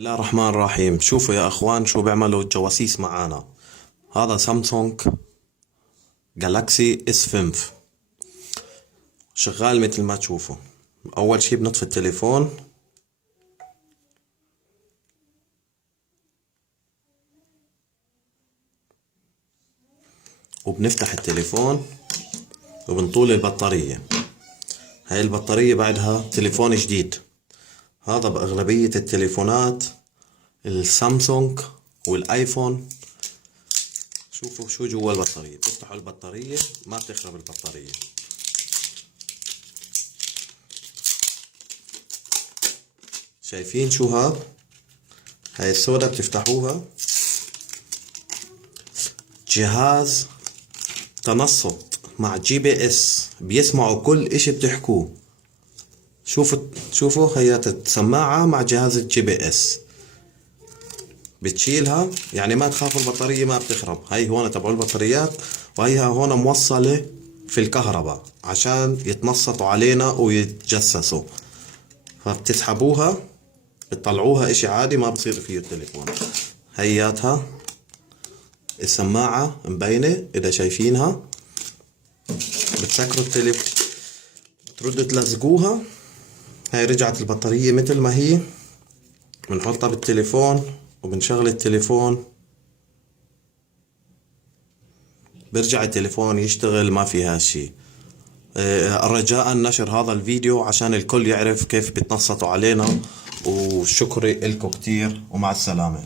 الله الرحمن الرحيم. شوفوا يا اخوان شو بيعملوا الجواسيس معانا. هذا سامسونج جالاكسي اس 5 شغال مثل ما تشوفوا. اول شي بنطفي التليفون وبنفتح التليفون وبنطول البطارية. هاي البطارية بعدها تليفون جديد. هذا بأغلبية التليفونات السامسونج والايفون. شوفوا شو جوا البطارية. بتفتحوا البطارية ما بتخرب البطارية. شايفين شو هاد؟ هاي السودا بتفتحوها جهاز تنصت مع GPS بيسمعوا كل اشي بتحكوه. شوفوا هي السماعة مع جهاز الGPS. بتشيلها يعني ما تخافوا البطارية ما بتخرب. هاي هون تبعوا البطاريات وهيها هون موصلة في الكهرباء عشان يتنصتوا علينا ويتجسسوا. فبتسحبوها بتطلعوها اشي عادي ما بصير فيه التليفون. هياتها السماعة مبينة اذا شايفينها. بتسكروا التليفون تردوا تلزقوها. هاي رجعت البطارية مثل ما هي. بنحطها بالتليفون وبنشغل التليفون برجع التليفون يشتغل ما فيها شي. رجاء نشر هذا الفيديو عشان الكل يعرف كيف بتنصتوا علينا. وشكري لكم كتير ومع السلامة.